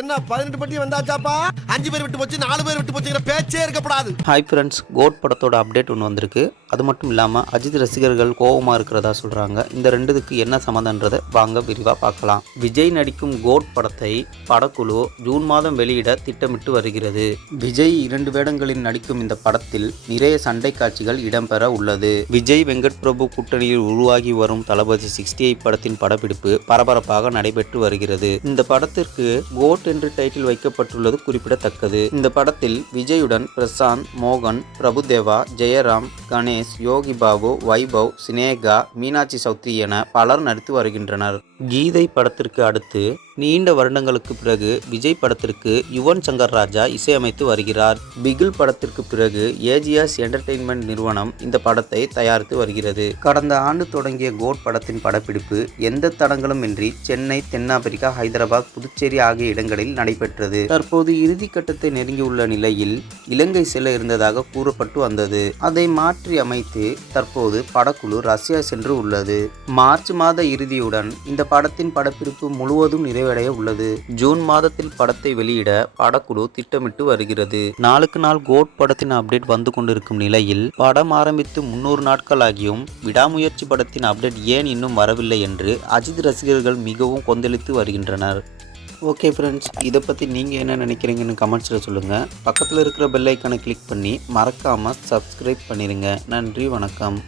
என்ன பதினெட்டு பட்டி வந்தாச்சாப்பா? அஞ்சு பேர் விட்டு போச்சு நாலு பேர் விட்டு போச்சுங்கிற பேச்சே இருக்கப்படாது. ஹாய் ஃப்ரெண்ட்ஸ் கோட் படத்தோட அப்டேட் ஒன்று வந்திருக்கு. அது மட்டும் இல்லாமல் அஜித் ரசிகர்கள் கோவமாக இருக்கிறதா சொல்கிறாங்க இந்த ரெண்டுத்துக்கு என்ன சம்மந்தன்றதை வாங்க விரிவாக பார்க்கலாம். விஜய் நடிக்கும் கோட் படத்தை படக்குழு ஜூன் மாதம் வெளியிட திட்டமிட்டு வருகிறது. விஜய் இரண்டு வேடங்களில் நடிக்கும் இந்த படத்தில் நிறைய சண்டை காட்சிகள் இடம்பெற உள்ளது. விஜய் வெங்கட் பிரபு கூட்டணியில் உருவாகி வரும் தளபதி சிக்ஸ்டி எயிட் படத்தின் படப்பிடிப்பு பரபரப்பாக நடைபெற்று வருகிறது. இந்த படத்திற்கு கோட் என்று டைட்டில் வைக்கப்பட்டுள்ளது குறிப்பிடத்தக்கது. இந்த படத்தில் விஜயுடன் பிரசாந்த் மோகன் பிரபுதேவா ஜெயராம் கணேஷ் யோகி பாபு வைபவ் சினேகா மீனாட்சி சௌத்ரி என பலர் நடித்து வருகின்றனர். கீதை படத்திற்கு அடுத்து நீண்ட வருடங்களுக்கு பிறகு விஜய் படத்திற்கு யுவன் சங்கர் ராஜா இசையமைத்து வருகிறார். பிகில் படத்திற்கு பிறகு ஏஜிஎஸ் என்டர்டெயின்மெண்ட் நிறுவனம் இந்த படத்தை தயாரித்து வருகிறது. கடந்த ஆண்டு தொடங்கிய கோட் படத்தின் படப்பிடிப்பு எந்த தடங்களும் இன்றி சென்னை தென்னாப்பிரிக்கா ஹைதராபாத் புதுச்சேரி ஆகிய இடங்களில் நடைபெற்றது. தற்போது இறுதிக்கட்டத்தை நெருங்கியுள்ள நிலையில் இலங்கை செல்ல இருந்ததாக கூறப்பட்டு வந்தது. அதை மாற்றி அமைத்து தற்போது படக்குழு ரஷ்யா சென்று உள்ளது. மார்ச் மாத இறுதியுடன் இந்த படத்தின் படப்பிடிப்பு முழுவதும் நிறைவடைய உள்ளது. ஜூன் மாதத்தில் படத்தை வெளியிட படக்குழு திட்டமிட்டு வருகிறது. நாளுக்கு நாள் கோட் படத்தின் அப்டேட் வந்து கொண்டிருக்கும் நிலையில் படம் ஆரம்பித்து முன்னூறு நாட்கள் ஆகியும் விடாமுயற்சி படத்தின் அப்டேட் ஏன் இன்னும் வரவில்லை என்று அஜித் ரசிகர்கள் மிகவும் கொந்தளித்து வருகின்றனர். ஓகே ஃப்ரெண்ட்ஸ் இதை பற்றி நீங்கள் என்ன நினைக்கிறீங்கன்னு கமெண்ட்ஸில் சொல்லுங்கள் பக்கத்தில் இருக்கிற பெல் ஐக்கானை கிளிக் பண்ணி மறக்காமல் சப்ஸ்கிரைப் பண்ணிடுங்க நன்றி வணக்கம்.